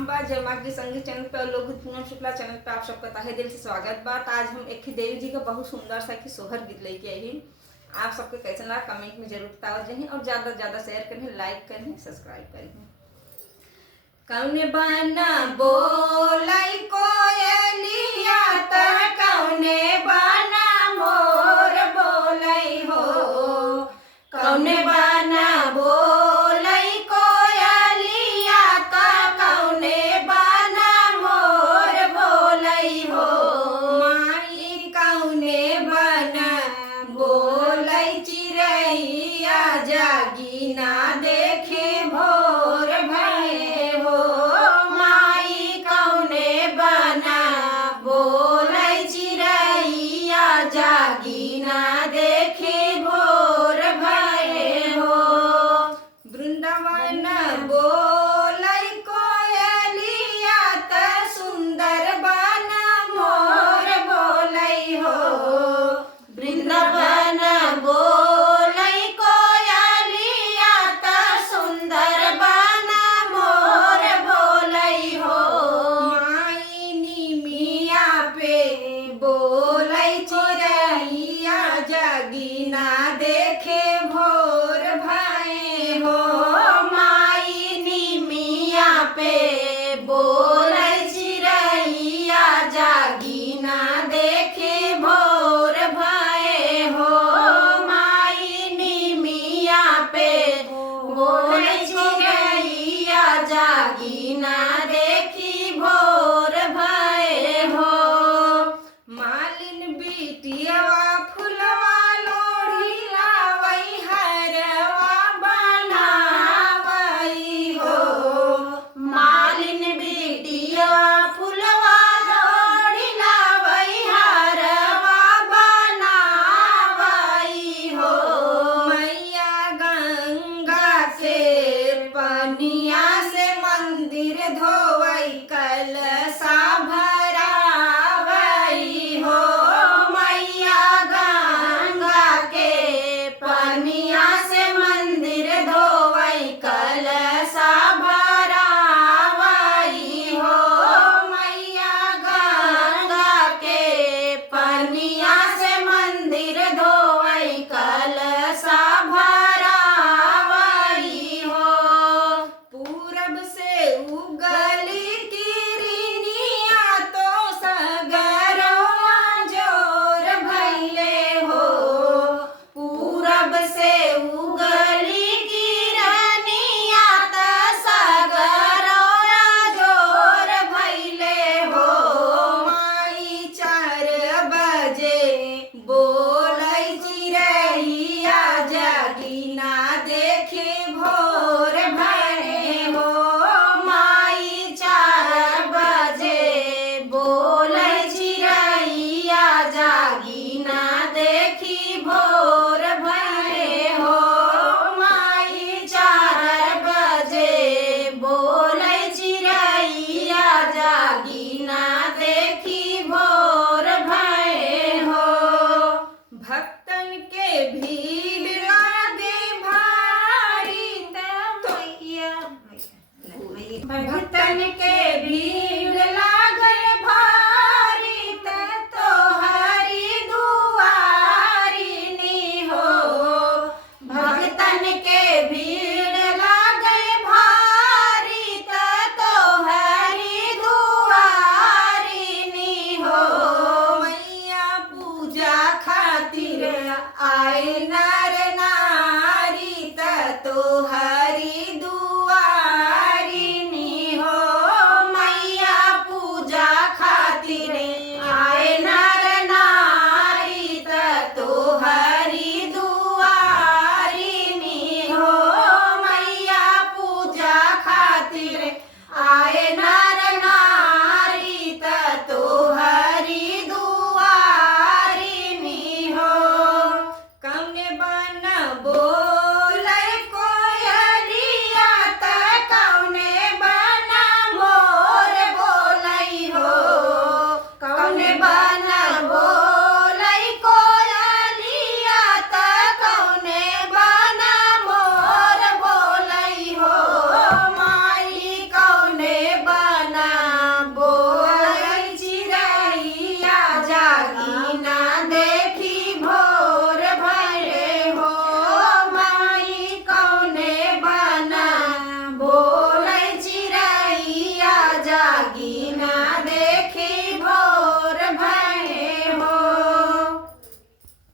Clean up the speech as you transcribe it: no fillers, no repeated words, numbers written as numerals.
नाम बा जय माँ की संगीत चैनल पे और लोग पूनम शुक्ला चैनल पे आप सबका तहे दिल से स्वागत बा। आज हम एक देवी जी का बहुत सुंदर सा सोहर गीत लेके आई। आप सबके कैसे ना कमेंट में जरूर बताओ जही और ज्यादा से ज्यादा शेयर करें, लाइक करें, सब्सक्राइब करें। कौने बना बोलाई कोयलिया त कौने बना मोर बोलाई हो, कौने बना बोलाई कोयलिया त कौने बना मोर बोलाई हो, माई कौने बना बोलाई चिड़ैया जागी ना देखे भोर भये हो, माई कौने बना बोलाई चिड़ैया जागी ना देखे भोर भये हो। वृंदावन बोलाई कोयलिया त सुंदर बना मोर बोलाई हो, वृंदावन बोलाई कोयलिया त सुंदर बना मोर बोलाई हो, माई निमिया पे बोलाई चिड़ैया जागी ना देखे भोर भये हो, माई निमिया पे बोलाई चिड़ैया जागी ना देखे भोर भये हो, माई निमिया पे बोलाई चिड़ैया जागी ना देखी भोर भये हो। मालिन बिटियावा फुलवा लोढ़ी लावई हरवा बनावई हो, मालिन बिटियावा फुलवा लोढ़ी लावई हरवा बनावई हो, मैया गंगा से पनिया से मंदिर धोवई कलशा भरावई हो, मैया गंगा के पनिया से मंदिर धोवई कलशा भरावई हो, मैया गंगा के पनिया से मंदिर धोवई कलशा भरावई हो। पूरब से उगली किरनिया तो सगरवा जोर भइले हो, पूरब से उगली किरनिया त सगरवा जोर भइले हो, माई 4 बजे बोलै चिड़ैया जागी ना देखे भोर भये हो, माई 4 बजे बोलै चिड़ैया जागी ना देखी भोर भये हो, माई 4 बजे बोलै चिड़ैया जागी ना देखी भोर भये हो। भक्तन के भीड़ लागे भारी त भक्तन के भीड़